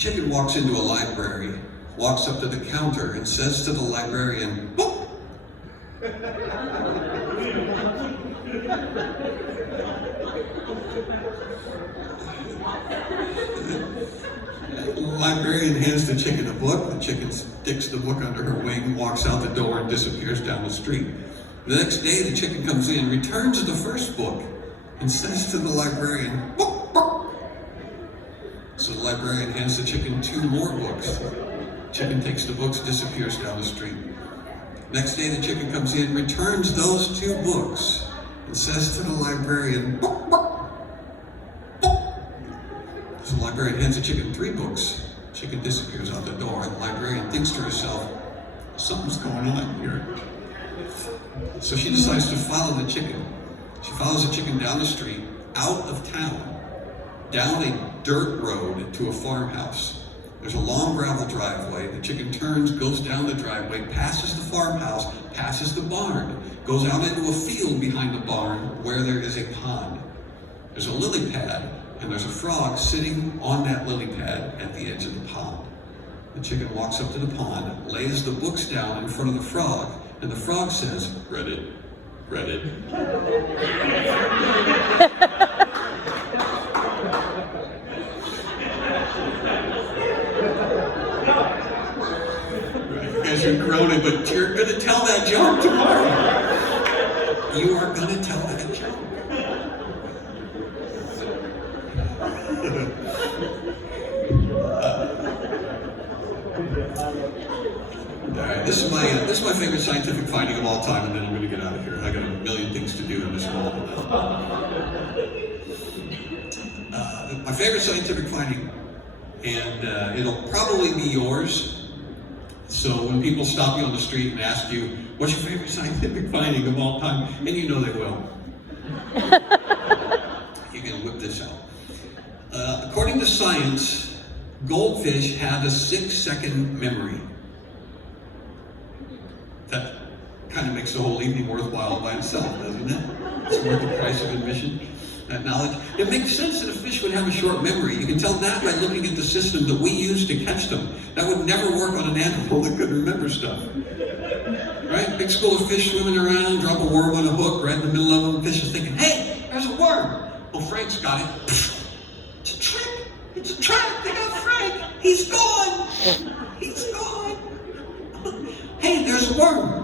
chicken walks into a library, walks up to the counter, and says to the librarian, "Book!" The librarian hands the chicken a book. The chicken sticks the book under her wing, walks out the door, and disappears down the street. The next day, the chicken comes in, returns the first book, and says to the librarian, "Book, book." So the librarian hands the chicken 2 more books. Chicken takes the books, disappears down the street. Next day, the chicken comes in, returns those 2 books, and says to the librarian, "Book, book, book." So the librarian hands the chicken 3 books. Chicken disappears out the door, and the librarian thinks to herself, something's going on here. So she decides to follow the chicken. She follows the chicken down the street, out of town, down a dirt road to a farmhouse. There's a long gravel driveway. The chicken turns, goes down the driveway, passes the farmhouse, passes the barn, goes out into a field behind the barn where there is a pond. There's a lily pad, and there's a frog sitting on that lily pad at the edge of the pond. The chicken walks up to the pond, lays the books down in front of the frog, and the frog says, "Read it, read it." You guys are groaning, but you're going to tell that joke tomorrow. You are going to tell that joke. All right, this is my favorite scientific finding of all time, and then I'm going to get out of here. I got a million things to do in this world. My favorite scientific finding, and it'll probably be yours. So when people stop you on the street and ask you, "What's your favorite scientific finding of all time?" and you know they will. You can whip this out. According to science, goldfish have a 6-second memory. That kind of makes the whole evening worthwhile by itself, doesn't it? It's worth the price of admission, that knowledge. It makes sense that a fish would have a short memory. You can tell that by looking at the system that we use to catch them. That would never work on an animal that could remember stuff. Right? Big school of fish swimming around, drop a worm on a hook right in the middle of them. Fish is thinking, "Hey, there's a worm." Well, Frank's got it. It's a trick. It's a trap. They got Frank. He's gone. He's gone. Hey, there's a worm.